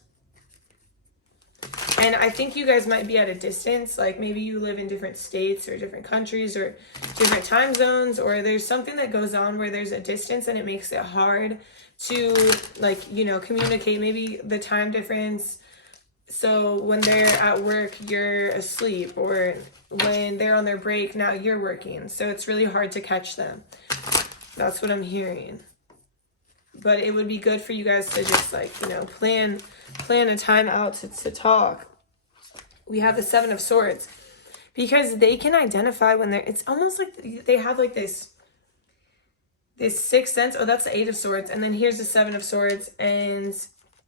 And I think you guys might be at a distance, like maybe you live in different states or different countries or different time zones, or there's something that goes on where there's a distance and it makes it hard to, like, communicate. Maybe the time difference. So when they're at work, you're asleep, or when they're on their break, now you're working. So it's really hard to catch them. That's what I'm hearing. but it would be good for you guys to just like, you know, plan a time out to talk. We have the Seven of Swords, because they can identify when they're, it's almost like they have like this sixth sense. Oh, that's the Eight of Swords. And then here's the Seven of Swords. And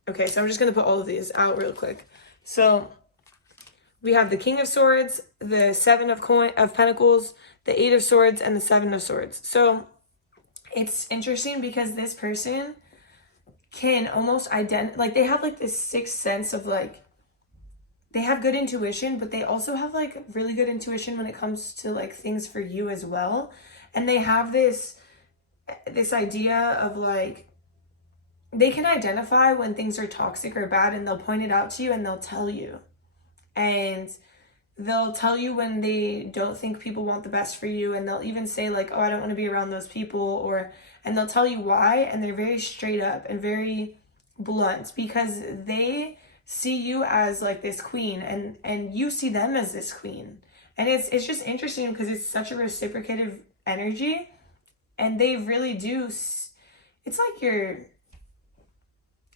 okay, so I'm just going to put all of these out real quick. So we have the King of Swords, the Seven of Pentacles, the Eight of Swords, and the Seven of Swords. So it's interesting because this person can almost like they have like this sixth sense of like, they have good intuition, but they also have like really good intuition when it comes to like things for you as well. And they have this idea of like, they can identify when things are toxic or bad, and they'll point it out to you and they'll tell you. And they'll tell you when they don't think people want the best for you, and they'll even say like, oh, I don't want to be around those people, and they'll tell you why, and they're very straight up and very blunt, because they see you as like this queen, and you see them as this queen. And it's just interesting because it's such a reciprocative energy, and they really do. It's like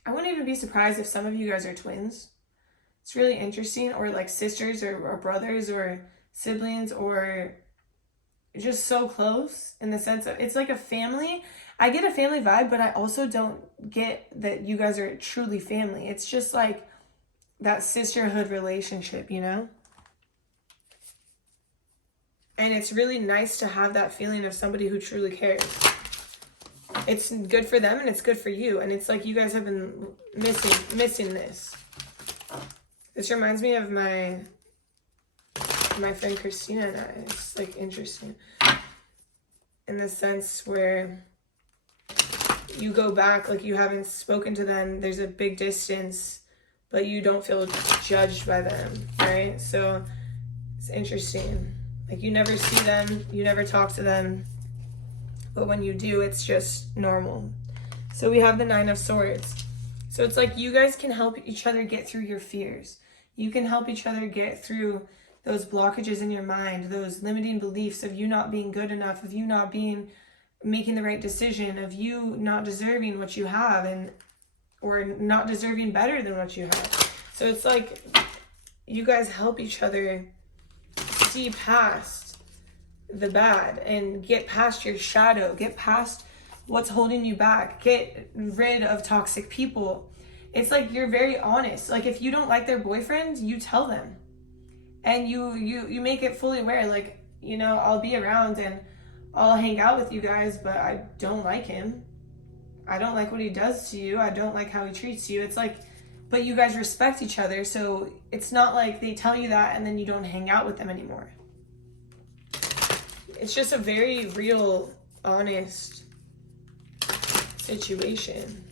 I wouldn't even be surprised if some of you guys are twins. It's really interesting, or like sisters or brothers or siblings, or just so close in the sense of it's like a family. I get a family vibe, but I also don't get that you guys are truly family. It's just like that sisterhood relationship, you know? And it's really nice to have that feeling of somebody who truly cares. It's good for them and it's good for you. And it's like you guys have been missing this. This reminds me of my friend Christina and I. It's like interesting in the sense where you go back, like you haven't spoken to them. There's a big distance, but you don't feel judged by them, right? So it's interesting. Like you never see them, you never talk to them, but when you do, it's just normal. So we have the Nine of Swords. So it's like you guys can help each other get through your fears. You can help each other get through those blockages in your mind, those limiting beliefs of you not being good enough, of you not making the right decision, of you not deserving what you have, or not deserving better than what you have. So it's like you guys help each other see past the bad and get past your shadow, get past what's holding you back, get rid of toxic people. It's like you're very honest. Like if you don't like their boyfriend, you tell them. And you make it fully aware, like, you know, I'll be around and I'll hang out with you guys, but I don't like him. I don't like what he does to you. I don't like how he treats you. It's like, but you guys respect each other. So it's not like they tell you that and then you don't hang out with them anymore. It's just a very real, honest situation.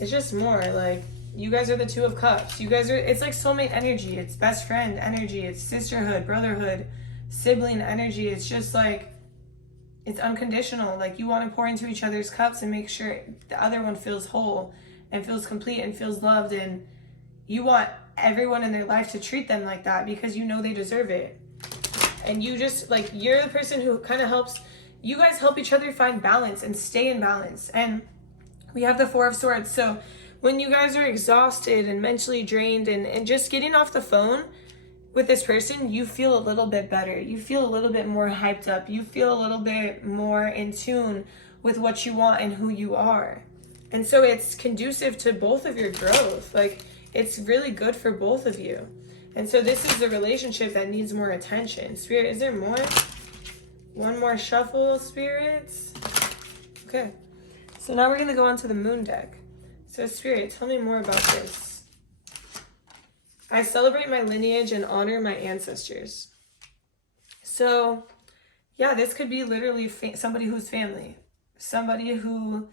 It's just more like you guys are the Two of Cups. You guys are, it's like soulmate energy. It's best friend energy. It's sisterhood, brotherhood, sibling energy. It's just like, it's unconditional. Like you want to pour into each other's cups and make sure the other one feels whole and feels complete and feels loved. And you want everyone in their life to treat them like that because you know they deserve it. And you just like, you're the person who kind of helps, you guys help each other find balance and stay in balance. And we have the Four of Swords. So when you guys are exhausted and mentally drained and just getting off the phone with this person, you feel a little bit better. You feel a little bit more hyped up. You feel a little bit more in tune with what you want and who you are. And so it's conducive to both of your growth. Like it's really good for both of you. And so this is a relationship that needs more attention. Spirit, is there more? One more shuffle, spirits? Okay. So now we're going to go on to the Moon deck. So Spirit, tell me more about this. I celebrate my lineage and honor my ancestors. So, yeah, this could be literally somebody who's family. Somebody who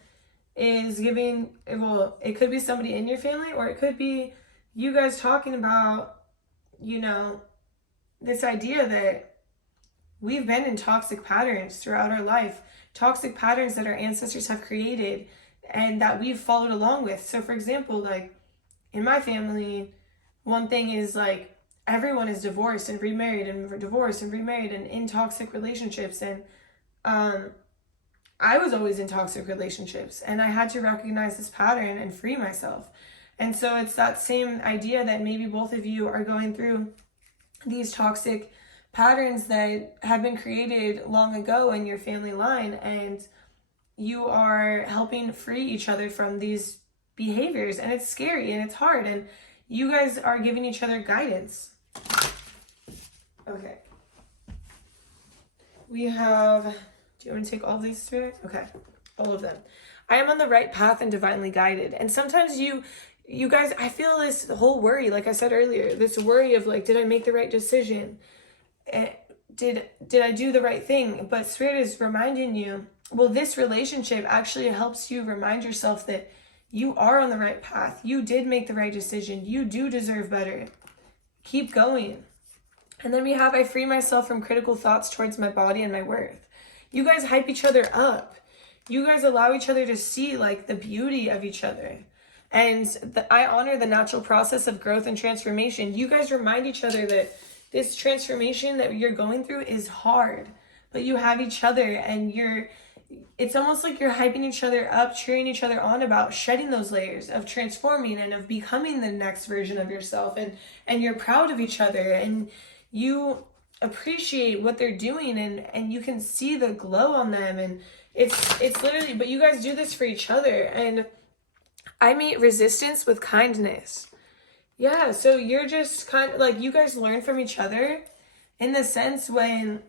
is giving, well, it could be somebody in your family, or it could be you guys talking about, you know, this idea that we've been in toxic patterns throughout our life, toxic patterns that our ancestors have created and that we've followed along with. So for example, like in my family, one thing is like everyone is divorced and remarried and divorced and remarried and in toxic relationships. And I was always in toxic relationships, and I had to recognize this pattern and free myself. And so it's that same idea that maybe both of you are going through these toxic patterns that have been created long ago in your family line, and you are helping free each other from these behaviors. And it's scary and it's hard, and you guys are giving each other guidance. Okay. We have, do you want to take all of these through? Okay, all of them. I am on the right path and divinely guided. And sometimes you guys, I feel this whole worry, like I said earlier, this worry of like, did I make the right decision? Did I do the right thing? But Spirit is reminding you, well, this relationship actually helps you remind yourself that you are on the right path. You did make the right decision. You do deserve better. Keep going. And then we have, I free myself from critical thoughts towards my body and my worth. You guys hype each other up. You guys allow each other to see like the beauty of each other. And I honor the natural process of growth and transformation. You guys remind each other that this transformation that you're going through is hard, but you have each other, and it's almost like you're hyping each other up, cheering each other on about shedding those layers, of transforming and of becoming the next version of yourself. And you're proud of each other, and you appreciate what they're doing, and you can see the glow on them. And it's literally, but you guys do this for each other. And I meet resistance with kindness. Yeah, so you're just kind of like, you guys learn from each other in the sense when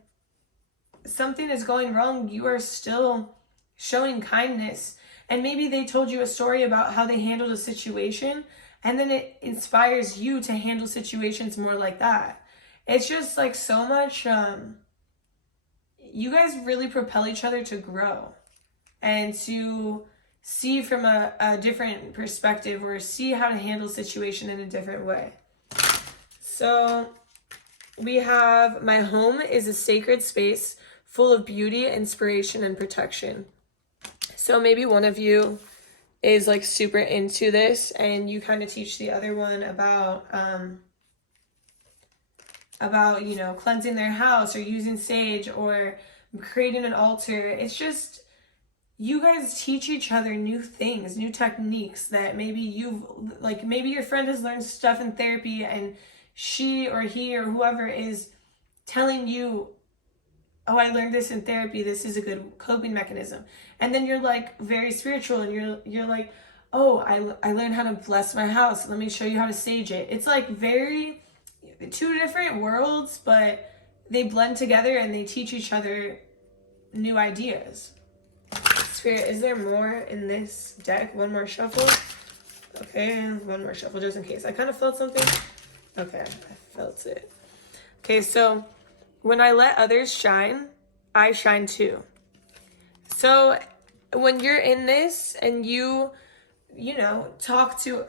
something is going wrong, you are still showing kindness. And maybe they told you a story about how they handled a situation, and then it inspires you to handle situations more like that. It's just like so much, you guys really propel each other to grow and to see from a different perspective, or see how to handle a situation in a different way. So we have, my home is a sacred space full of beauty, inspiration, and protection. So maybe one of you is like super into this, and you kind of teach the other one about, you know, cleansing their house or using sage or creating an altar. It's just, you guys teach each other new things, new techniques that maybe maybe your friend has learned stuff in therapy, and she or he or whoever is telling you, oh, I learned this in therapy, this is a good coping mechanism. And then you're like very spiritual, and you're like, oh, I learned how to bless my house, let me show you how to sage it. It's like very two different worlds, but they blend together and they teach each other new ideas. Spirit, is there more in this deck? One more shuffle. Okay, one more shuffle just in case. I kind of felt something. Okay, I felt it. Okay, so when I let others shine, I shine too. So when you're in this and you know, talk to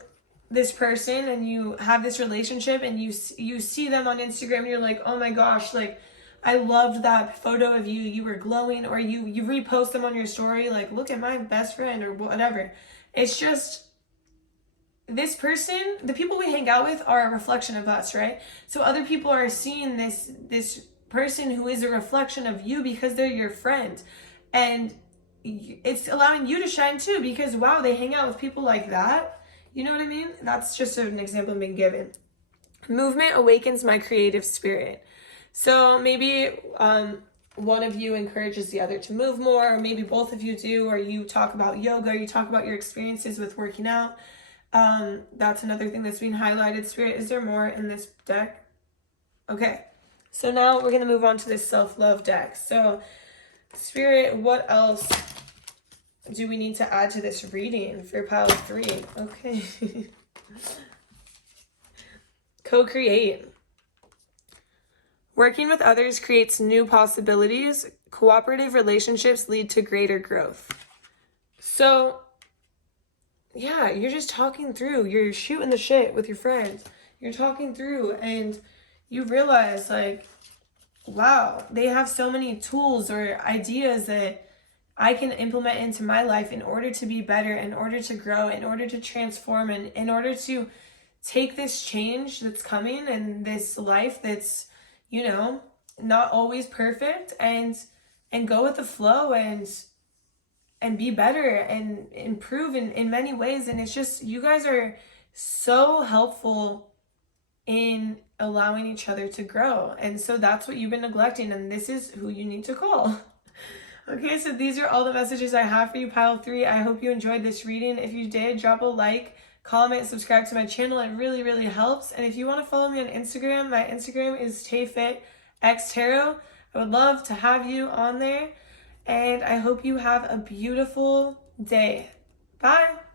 this person and you have this relationship and you see them on Instagram and you're like, oh my gosh, like, I loved that photo of you. You were glowing, or you repost them on your story, like, look at my best friend or whatever. It's just, this person, the people we hang out with are a reflection of us, right? So other people are seeing this person who is a reflection of you because they're your friend. And it's allowing you to shine too, because wow, they hang out with people like that. You know what I mean? That's just an example I'm being given. Movement awakens my creative spirit. So maybe one of you encourages the other to move more, or maybe both of you do, or you talk about yoga, or you talk about your experiences with working out. That's another thing that's being highlighted. Spirit, is there more in this deck? Okay, so now we're going to move on to this self-love deck. So Spirit, what else do we need to add to this reading for pile 3? Okay. Co-create. Working with others creates new possibilities. Cooperative relationships lead to greater growth. So, yeah, you're just talking through. You're shooting the shit with your friends. You're talking through, and you realize, like, wow, they have so many tools or ideas that I can implement into my life in order to be better, in order to grow, in order to transform, and in order to take this change that's coming and this life that's, you know, not always perfect, and and go with the flow and be better and improve in many ways. And it's just, you guys are so helpful in allowing each other to grow. And so that's what you've been neglecting, and this is who you need to call. Okay, so these are all the messages I have for you, pile 3. I hope you enjoyed this reading. If you did, drop a like, comment, subscribe to my channel. It really, really helps. And if you want to follow me on Instagram, my Instagram is TayFitXTarot. I would love to have you on there. And I hope you have a beautiful day. Bye.